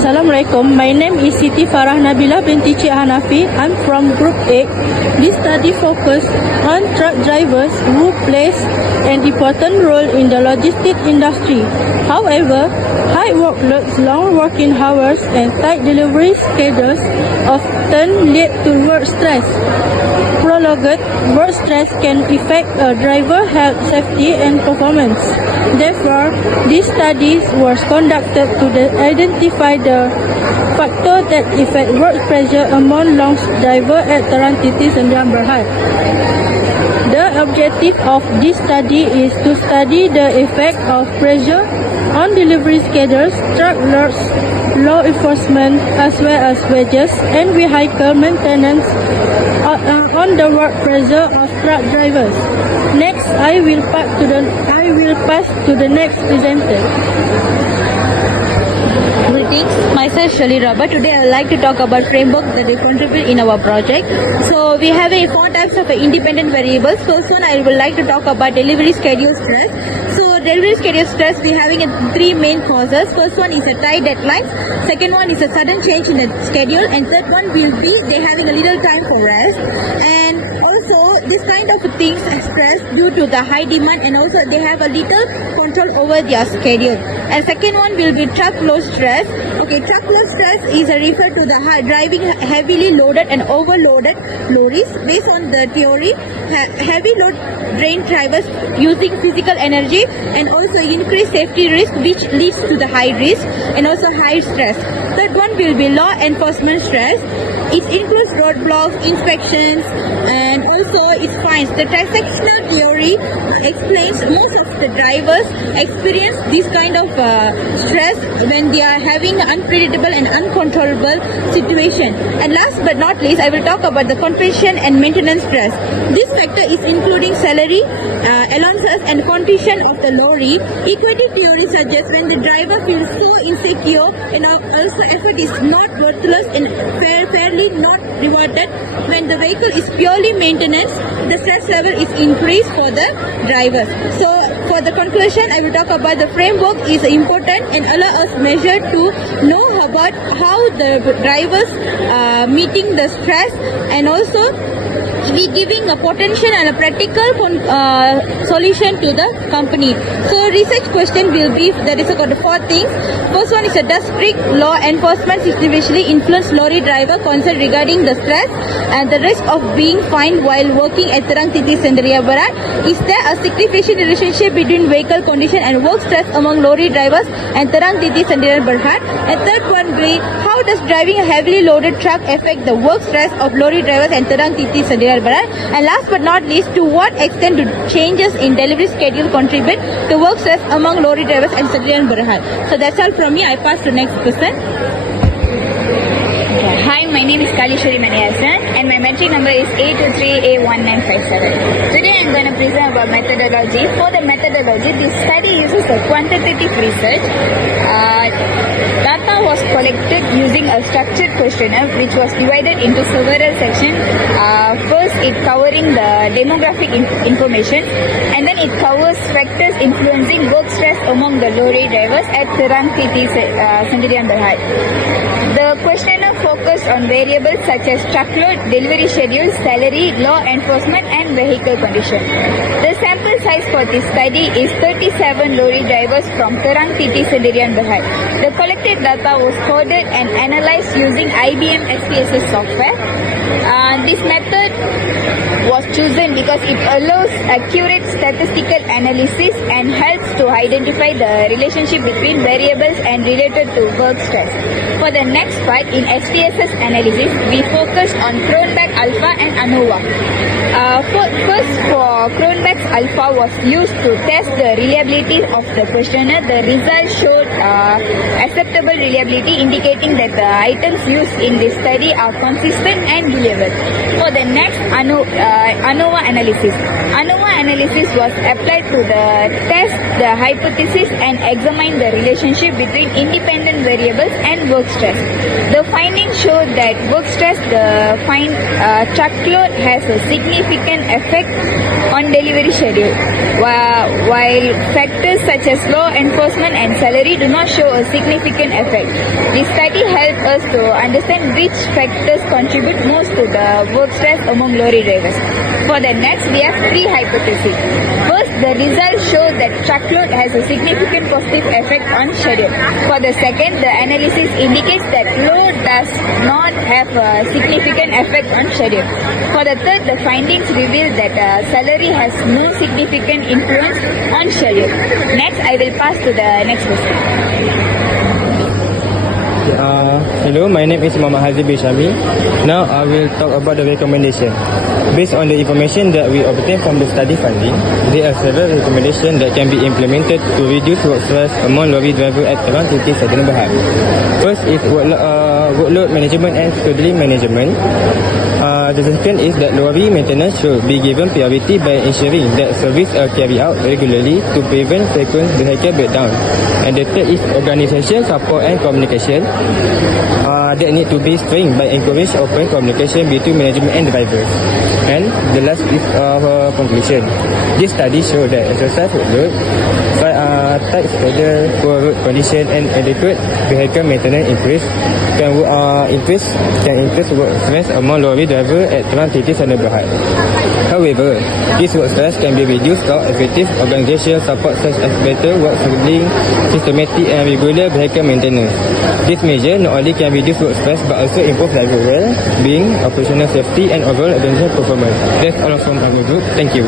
Assalamualaikum. My name is Siti FARAH NABILAH binti Cik HANAFI. I'm from Group 8. This study focuses on truck drivers who plays an important role in the logistics industry. However, high workloads, long working hours and tight delivery schedules often lead to work stress. Prolonged work stress can affect a driver's health, safety and performance. Therefore, this study was conducted to identify the factors that affect work pressure among long drivers at Terang TT Sdn Bhd. The objective of this study is to study the effect of pressure on delivery schedules, truck loads, law enforcement, as well as wages and vehicle maintenance on the work pressure of truck drivers. Next, I will pass to the next presenter. Greetings, myself Shali Rabba. Today I would like to talk about framework that we contribute in our project. So we have four types of independent variables. First one, I would like to talk about delivery schedule stress. So delivery schedule stress, we are having three main causes. First one is a tight deadline. Second one is a sudden change in the schedule, and third one will be they having a little time for rest. And also this kind of things are stress due to the high demand, and also they have a little control over their schedule. And second one will be truckload stress. Okay, truckload stress is referred to the driving heavily loaded and overloaded lorries. Based on the theory, heavy load drain drivers using physical energy and also increased safety risk, which leads to the high risk and also high stress. Third one will be law enforcement stress. It includes roadblocks, inspections, and also its fines. The transactional theory explains most of the drivers experience this kind of stress when they are having unpredictable and uncontrollable situation. And last but not least, I will talk about the compensation and maintenance stress. This factor is including salary, allowances, and condition of the lorry. Equity theory suggests when the driver feels so insecure and also effort is not worthless and fairly not rewarded. When the vehicle is purely maintenance, the stress level is increased for the drivers. So for the conclusion, I will talk about the framework is important and allow us measure to know about how the drivers meeting the stress, and also we giving a potential and a practical solution to the company. So research question will be, there is about four things. First one is does strict law enforcement significantly influence lorry driver concern regarding the stress and the risk of being fined while working at Terang TT Sdn Bhd? Is there a significant relationship between vehicle condition and work stress among lorry drivers and Terang TT Sdn Bhd? And third one will be, how does driving a heavily loaded truck affect the work stress of lorry drivers and Terang TT Sdn Bhd? And last but not least, to what extent do changes in delivery schedule contribute to work stress among lorry drivers and Sdn Bhd? So that's all from me. I pass to next person. Hi, my name is MANIARASAN and my metric number is A23A1957. Today I'm going to present about methodology. For the methodology, this study uses a quantitative research. Data was collected using a structured questionnaire which was divided into several sections. First, it covering the demographic information, and then it covers factors influencing work stress among the lorry drivers at Terang TT Sdn Bhd. The questionnaire focused on variables such as truckload, delivery schedule, salary, law enforcement and vehicle condition. The sample size for this study is 37 lorry drivers from Terang TT Sdn Bhd. The collected data was coded and analyzed using IBM SPSS software. This method was chosen because it allows accurate statistical analysis and helps to identify the relationship between variables and related to work stress. For the next part, in SPSS analysis, we focused on Cronbach Alpha and ANOVA. First, for Cronbach Alpha was used to test the reliability of the questionnaire. The results showed acceptable reliability, indicating that the items used in this study are consistent and reliable. For the next, ANOVA analysis. ANOVA analysis was applied to the test the hypothesis and examine the relationship between independent variables and work stress. The findings showed that work stress, the truckload has a significant effect on delivery schedule, while factors such as law enforcement and salary do not show a significant effect. This study helped us to understand which factors contribute most to the work stress among lorry drivers. For the next, we have three hypotheses. First, the results show that truckload has a significant positive effect on schedule. For the second, the analysis indicates that load does not have a significant effect on schedule. For the third, the findings reveal that salary has no significant influence on schedule. Next, I will pass to the next question. Hello, my name is Muhammad HAZIM. Now I will talk about the recommendation. Based on the information that we obtained from the study finding, there are several recommendations that can be implemented to reduce work stress among lorry drivers at Terang TT Sdn Bhd. First is workload management and scheduling management. The second is that lorry maintenance should be given priority by ensuring that service are carried out regularly to prevent frequent vehicle breakdown. And the third is organisation support and communication that need to be strengthened by encourage open communication between management and drivers. And the last is conclusion. This study show that exercise workload, tight schedule, poor road condition and adequate vehicle maintenance can increase work stress among lorry drivers at Terang TT Sdn Bhd. However, this work stress can be reduced through effective organizational support such as better work scheduling, systematic and regular vehicle maintenance. This measure not only can reduce work stress but also improve driver well-being, operational safety and overall organizational performance. That's all from our group. Thank you.